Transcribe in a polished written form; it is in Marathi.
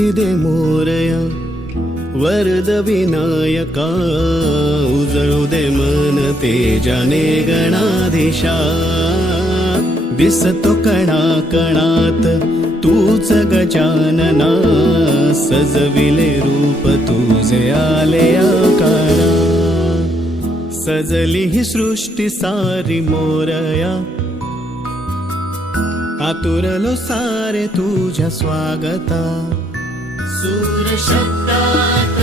बुद्धी दे मोरया वरद विनायका, उजळू दे मन तेजाने गणाधीशा. दिसतो कणा कणात तूच गजानना, सजविले रूप तुझे आले आकारा. सजली ही सृष्टी सारी मोरया, आतुरलो सारे तुझ्या स्वागता. सूर शब्दात